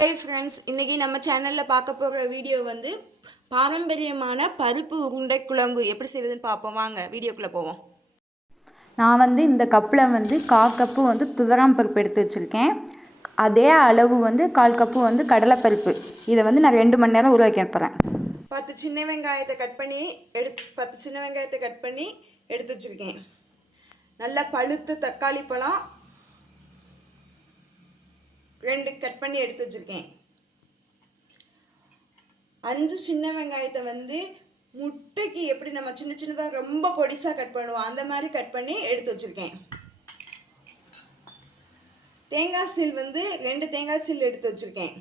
Hi friends, இன்றைக்கி நம்ம சேனலில் பார்க்க போகிற வீடியோ வந்து பாரம்பரியமான பருப்பு உருண்டை குழம்பு எப்படி செய்வதுன்னு பார்ப்போம். வாங்க வீடியோக்குள்ளே போவோம். நான் வந்து இந்த கப்பில் வந்து 1/4 கப்பு வந்து துவராம் பருப்பு எடுத்து வச்சுருக்கேன். அதே அளவு வந்து 1/4 கப்பு வந்து கடலைப்பருப்பு. இதை வந்து நான் 2 மணி நேரம் ஊற வைக்க போகிறேன். 10 சின்ன வெங்காயத்தை கட் பண்ணி எடுத்து வச்சுருக்கேன். நல்லா பழுத்த தக்காளி பழம் 2 கட் பண்ணி எடுத்து வச்சுருக்கேன். 5 சின்ன வெங்காயத்தை வந்து முட்டைக்கு எப்படி நம்ம சின்ன சின்னதாக ரொம்ப பொடிசாக கட் பண்ணுவோம் அந்த மாதிரி கட் பண்ணி எடுத்து வச்சுருக்கேன். தேங்காய் சீல் வந்து 2 தேங்காய் சீல் எடுத்து வச்சுருக்கேன்.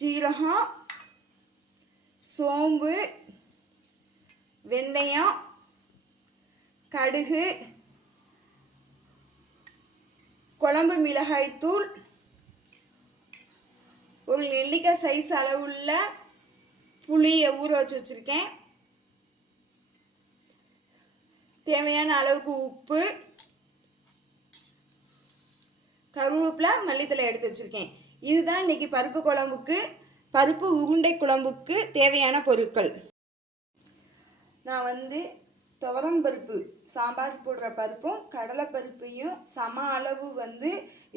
சீரகம், சோம்பு, வெந்தயம், கடுகு, குழம்பு மிளகாய்த்தூள், ஒரு நெல்லிக்காய் சைஸ் அளவுள்ள புளியை ஊற வச்சுருக்கேன். தேவையான அளவுக்கு உப்பு, கருவேப்பிலை, மல்லித்தலை எடுத்து வச்சுருக்கேன். இதுதான் இன்றைக்கி பருப்பு உருண்டை குழம்புக்கு தேவையான பொருட்கள். நான் வந்து துவரம் பருப்பு, சாம்பார் போடுற பருப்பும் கடலைப்பருப்பையும் சம அளவு வந்து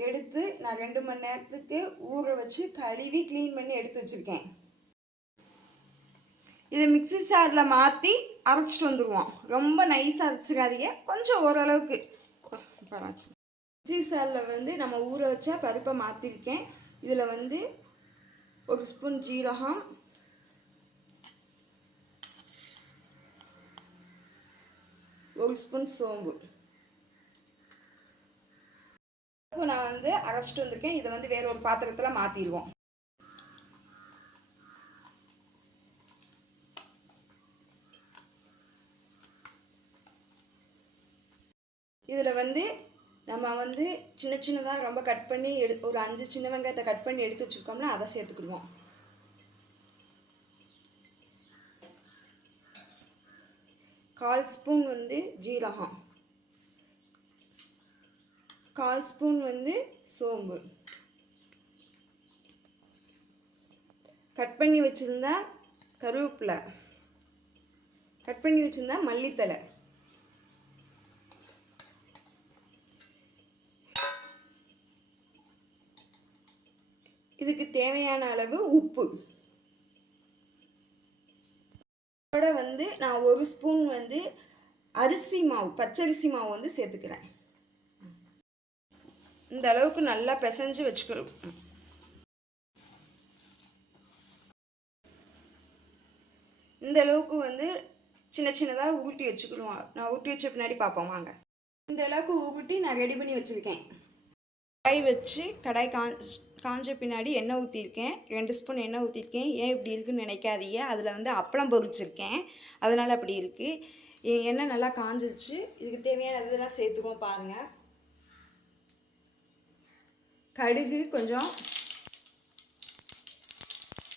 எடுத்து நான் 2 மணி நேரத்துக்கு ஊற வச்சு கழுவி க்ளீன் பண்ணி எடுத்து வச்சுருக்கேன். இதை மிக்ஸி ஜாரில் மாற்றி அரைச்சிட்டு வந்துடுவோம். ரொம்ப நைஸாக அரைச்சிக்காதீங்க, கொஞ்சம் ஓரளவுக்கு மிக்ஸி ஜாரில் வந்து நம்ம ஊற வச்சா பருப்பை மாற்றிருக்கேன். இதில் வந்து 1 ஸ்பூன் ஜீரகம், 1 ஸ்பூன் சோம்பு நான் வந்து அரைச்சிட்டு வந்திருக்கேன். இதை வந்து வேற ஒரு பாத்திரத்தில் மாற்றிடுவோம். இதில் வந்து நம்ம வந்து சின்ன சின்னதாக ரொம்ப கட் பண்ணி ஒரு 5 சின்ன வெங்காயத்தை கட் பண்ணி எடுத்து வச்சுருக்கோம்னா அதை சேர்த்துக்கிடுவோம். கால் ஸ்பூன் வந்து ஜீரகம், 1/4 ஸ்பூன் வந்து சோம்பு, கட் பண்ணி வச்சுருந்தா கருவேப்பிலை, கட் பண்ணி வச்சுருந்தா மல்லித்தலை, இதுக்கு தேவையான அளவு உப்பு. இதோட வந்து நான் 1 ஸ்பூன் வந்து அரிசி மாவு, பச்சரிசி மாவு வந்து சேர்த்துக்கிறேன். இந்த அளவுக்கு நல்லா பிசைஞ்சு வச்சுக்கிறோம். இந்த அளவுக்கு வந்து சின்ன சின்னதாக உருட்டி வச்சுக்கிடுவோம். நான் உருட்டி வச்ச பின்னாடி பார்ப்போம் வாங்க. இந்த அளவுக்கு உருட்டி நான் ரெடி பண்ணி வச்சுருக்கேன். கடாய் காஞ்ச பின்னாடி எண்ணெய் ஊற்றிருக்கேன். 2 ஸ்பூன் எண்ணெய் ஊற்றிருக்கேன். ஏன் இப்படி இருக்குன்னு நினைக்காதீங்க, அதில் வந்து அப்பளம் பொரிச்சிருக்கேன், அதனால் அப்படி இருக்குது. எண்ணெய் நல்லா காஞ்சிருச்சு. இதுக்கு தேவையான இதெல்லாம் சேர்த்துக்குவோம் பாருங்கள். கடுகு கொஞ்சம்,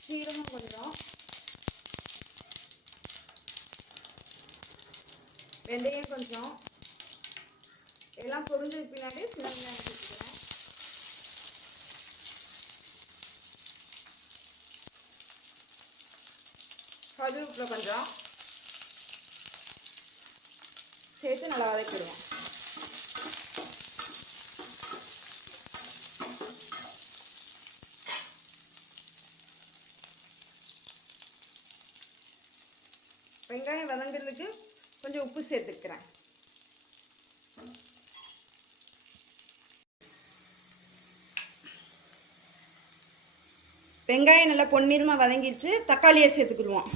சீரகம் கொஞ்சம், வெந்தயம் கொஞ்சம், எல்லாம் பொரிஞ்சது பின்னாடி சின்ன வெங்காயம் சேர்த்துக்கிறேன். கருவேப்பிலை கொஞ்சம் சேர்த்து நல்லா வதக்கிடுவோம். வெங்காயம் வதங்கிறதுக்கு கொஞ்சம் உப்பு சேர்த்துக்கிறேன். வெங்காயம் நல்லா பொன்னிறமாக வதங்கிடுச்சு. தக்காளியை சேர்த்துக்கிடுவோம்.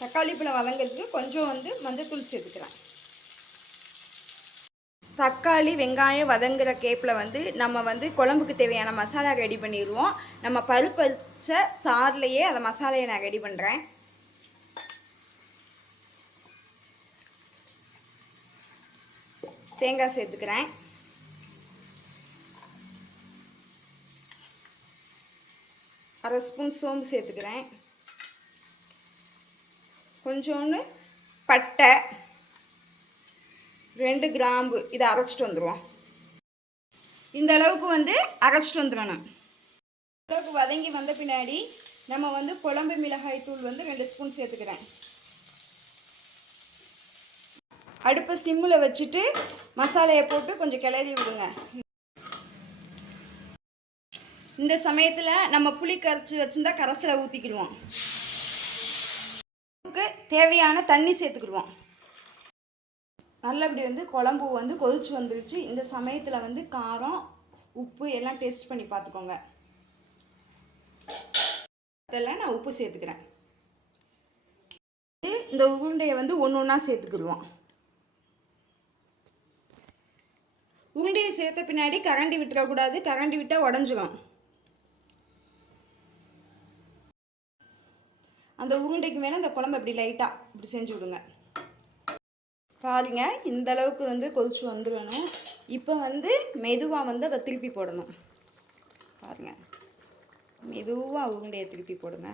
தக்காளி பழம் வதங்கிறதுக்கு கொஞ்சம் வந்து மஞ்சள்தூள் சேர்த்துக்கிறேன். தக்காளி வெங்காயம் வதங்குற கேப்பில் வந்து நம்ம வந்து குழம்புக்கு தேவையான மசாலா ரெடி பண்ணிடுவோம். நம்ம பருப்பு வச்ச சார்லேயே அந்த மசாலையை நான் ரெடி பண்ணுறேன். தேங்காய் சேர்த்துக்கிறேன். அரை ஸ்பூன் சோம்பு சேர்த்துக்கிறேன். கொஞ்சோண்டு பட்டை, 2 கிராம்பு இதை அரைச்சிட்டு வந்துடுவோம். இந்த அளவுக்கு வந்து அரைச்சிட்டு வந்துடணும். அளவுக்கு வதங்கி வந்த பின்னாடி நம்ம வந்து குழம்பு மிளகாய் தூள் வந்து 2 ஸ்பூன் சேர்த்துக்கிறேன். அடுப்பை சிம்மில் வச்சுட்டு மசாலையை போட்டு கொஞ்சம் கிளறி விடுங்க. இந்த சமயத்தில் நம்ம புளி கரைச்சி வச்சுருந்தா கரைசலை ஊற்றிக்கிடுவோம். தேவையான தண்ணி சேர்த்துக்கிடுவோம். நல்லபடி வந்து குழம்பு வந்து கொதிச்சு வந்துருச்சு. இந்த சமயத்தில் வந்து காரம் உப்பு எல்லாம் டேஸ்ட் பண்ணி பார்த்துக்கோங்க. அதெல்லாம் நான் உப்பு சேர்த்துக்கிறேன். இந்த உருண்டையை வந்து ஒன்று ஒன்றா சேர்த்துக்கிடுவோம். உருண்டையை சேர்த்த பின்னாடி கரண்டி விட்டுறக்கூடாது. கரண்டி விட்டால் உடஞ்சிடும். அந்த உருண்டைக்கு மேலே அந்த குழம்பு இப்படி லைட்டாக இப்படி செஞ்சு விடுங்க. பாருங்க, இந்த அளவுக்கு வந்து கொதிச்சு வந்துடணும். இப்போ வந்து மெதுவாக வந்து அதை திருப்பி போடணும். பாருங்க, மெதுவாக உருண்டையை திருப்பி போடுங்க.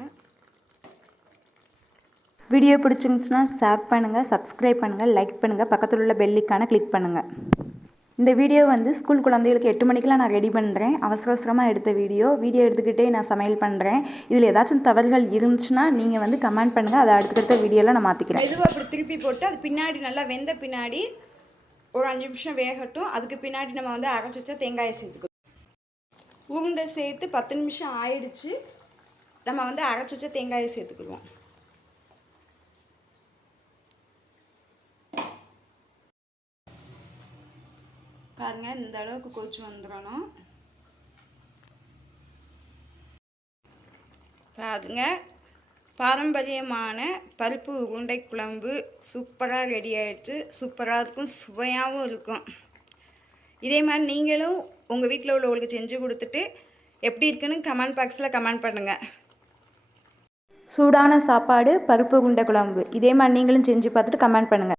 வீடியோ பிடிச்சிருந்துச்சுன்னா ஷேர் பண்ணுங்கள், சப்ஸ்கிரைப் பண்ணுங்கள், லைக் பண்ணுங்கள், பக்கத்தில் உள்ள பெல்லைக்கான கிளிக் பண்ணுங்கள். இந்த வீடியோ வந்து ஸ்கூல் குழந்தைகளுக்கு 8 மணிக்கெலாம் நான் ரெடி பண்ணுறேன். அவசரமாக எடுத்த வீடியோ எடுத்துக்கிட்டே நான் சமையல் பண்ணுறேன். இதில் ஏதாச்சும் தவறுகள் இருந்துச்சுன்னா நீங்கள் வந்து கமெண்ட் பண்ணுங்கள். அதை அடுத்தடுத்த வீடியோவில் நான் மாற்றிக்கிறேன். மெதுவாக அப்படி திருப்பி போட்டு அது பின்னாடி நல்லா வெந்த பின்னாடி ஒரு 5 நிமிஷம் வேகட்டும். அதுக்கு பின்னாடி நம்ம வந்து அரைச்சி வச்சா தேங்காயை சேர்த்துக்கணும். உருண்டை சேர்த்து 10 நிமிஷம் ஆயிடுச்சு. நம்ம வந்து அரைச்சி வச்சா தேங்காயை சேர்த்துக்குவோம். பாருங்க, இந்த அளவுக்கு கொதிச்சு வந்துடணும். பாருங்க, பாரம்பரியமான பருப்பு உருண்டை குழம்பு சூப்பராக ரெடி ஆகிடுச்சு. சூப்பராக இருக்கும், சுவையாகவும் இருக்கும். இதே மாதிரி நீங்களும் உங்கள் வீட்டில் உள்ளவங்களுக்கு செஞ்சு கொடுத்துட்டு எப்படி இருக்குன்னு கமெண்ட் பாக்ஸில் கமெண்ட் பண்ணுங்கள். சூடான சாப்பாடு, பருப்பு உருண்டை குழம்பு இதே மாதிரி நீங்களும் செஞ்சு பார்த்துட்டு கமெண்ட் பண்ணுங்கள்.